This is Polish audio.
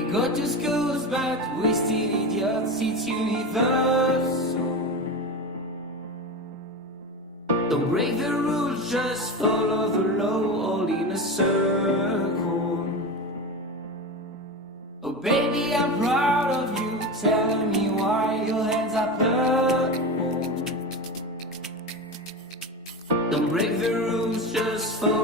We go to schools, but we still idiots, it's universal. Don't break the rules, just follow the law, all in a circle. Oh baby, I'm proud of you, telling me why your hands are purple. Don't break the rules, just follow